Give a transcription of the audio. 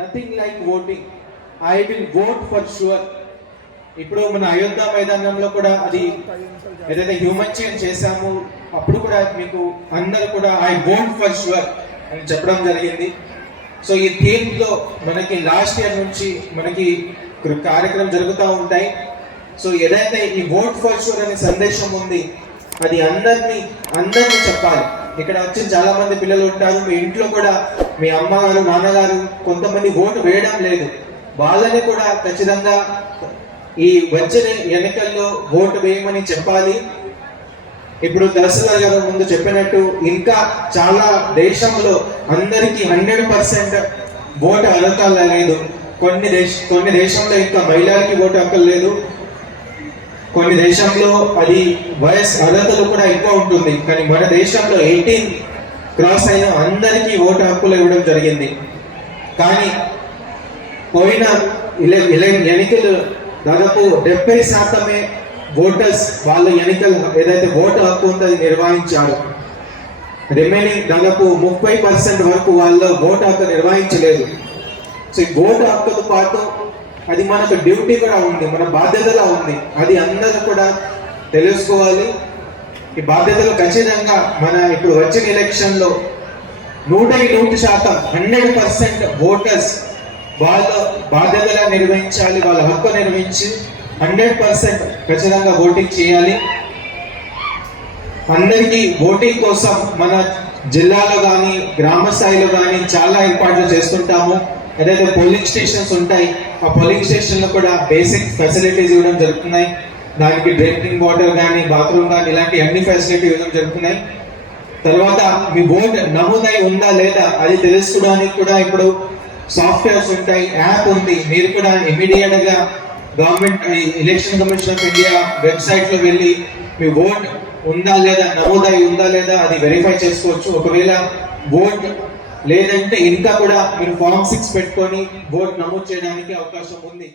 Nothing like voting I will vote for sure ఇప్పుడు మన అయోధ్య మైదానంలో కూడా అది ఏదైతే హ్యూమన్ చేంజ్ చేశాము అప్పుడు కూడా మీకు అందరు కూడా ఐ ఓట్ ఫర్ షూర్ అని చెప్పడం జరిగింది. సో ఈ థీమ్లో మనకి లాస్ట్ ఇయర్ నుంచి మనకి కార్యక్రమం జరుగుతూ ఉంటాయి. సో ఏదైతే ఈ ఓట్ ఫర్ షూర్ అనే సందేశం ఉంది అది అందరినీ అందరినీ చెప్పాలి. ఇక్కడ వచ్చి చాలా మంది పిల్లలు ఉంటారు. మీ ఇంట్లో కూడా మీ అమ్మగారు నాన్నగారు కొంతమంది ఓటు వేయడం లేదు. వాళ్ళని కూడా ఖచ్చితంగా ఈ వచ్చిన ఎన్నికల్లో ఓటు వేయమని చెప్పాలి. ఇప్పుడు తహసీల్దార్ గారు ముందు చెప్పినట్టు ఇంకా చాలా దేశంలో అందరికీ హండ్రెడ్ పర్సెంట్ ఓటు అర్హత లేదు. కొన్ని దేశ కొన్ని దేశంలో ఇంకా మహిళలకి ఓటు హక్కు లేదు. కొన్ని దేశంలో అది వయస్ అర్హతలు కూడా ఎక్కువ ఉంటుంది. కానీ మన దేశంలో ఎయిటీన్ క్రాస్ అయిన అందరికీ ఓటు హక్కులు ఇవ్వడం జరిగింది. కానీ పోయిన ఎన్నికలు దాదాపు డెబ్బై శాతమే ఓటర్స్ వాళ్ళ ఎన్నికలు ఏదైతే ఓటు హక్కు ఉందో అది నిర్వహించారు. రిమైనింగ్ దాదాపు ముప్పై పర్సెంట్ వరకు వాళ్ళ ఓటు హక్కు నిర్వహించలేదు. సో ఈ ఓటు హక్కుతో పాటు అది మనకు డ్యూటీ కూడా ఉంది మన బాధ్యతలా ఉంది. అది అందరూ కూడా తెలుసుకోవాలి. ఈ బాధ్యతలు ఖచ్చితంగా మన ఇప్పుడు వచ్చిన ఎలక్షన్లో నూటకి నూట నూటి శాతం హండ్రెడ్ పర్సెంట్ ఓటర్స్ వాళ్ళ బాధ్యతగా నిర్వహించాలి వాళ్ళ హక్కు నిర్వహించి హండ్రెడ్ పర్సెంట్ ఖచ్చితంగా ఓటింగ్ చేయాలి. అందరికీ ఓటింగ్ కోసం మన జిల్లాలో కానీ గ్రామ స్థాయిలో కానీ చాలా ఏర్పాట్లు చేస్తుంటాము. ఏదైతే పోలింగ్ స్టేషన్స్ ఉంటాయి ఆ పోలింగ్ స్టేషన్లో కూడా బేసిక్ ఫెసిలిటీస్ ఇవ్వడం జరుగుతున్నాయి. దానికి డ్రింకింగ్ వాటర్ కానీ బాత్రూమ్ కానీ ఇలాంటి అన్ని ఫెసిలిటీ ఇవ్వడం జరుగుతున్నాయి. తర్వాత మీ ఓట్ నమోదై ఉందా లేదా అది తెలుసుకోవడానికి కూడా ఇప్పుడు సాఫ్ట్వేర్స్ ఉంటాయి యాప్ ఉంది. మీరు కూడా ఇమీడియట్గా government election commission of India వెబ్సైట్లో వెళ్ళి మీ ఓట్ ఉందా లేదా నమోదై ఉందా లేదా అది వెరిఫై చేసుకోవచ్చు. ఒకవేళ ఓట్ లేదంటే ఇంకా కూడా మీరు ఫామ్ సిక్స్ పెట్టుకొని ఓట్ నమోదు చేయడానికి అవకాశం ఉంది.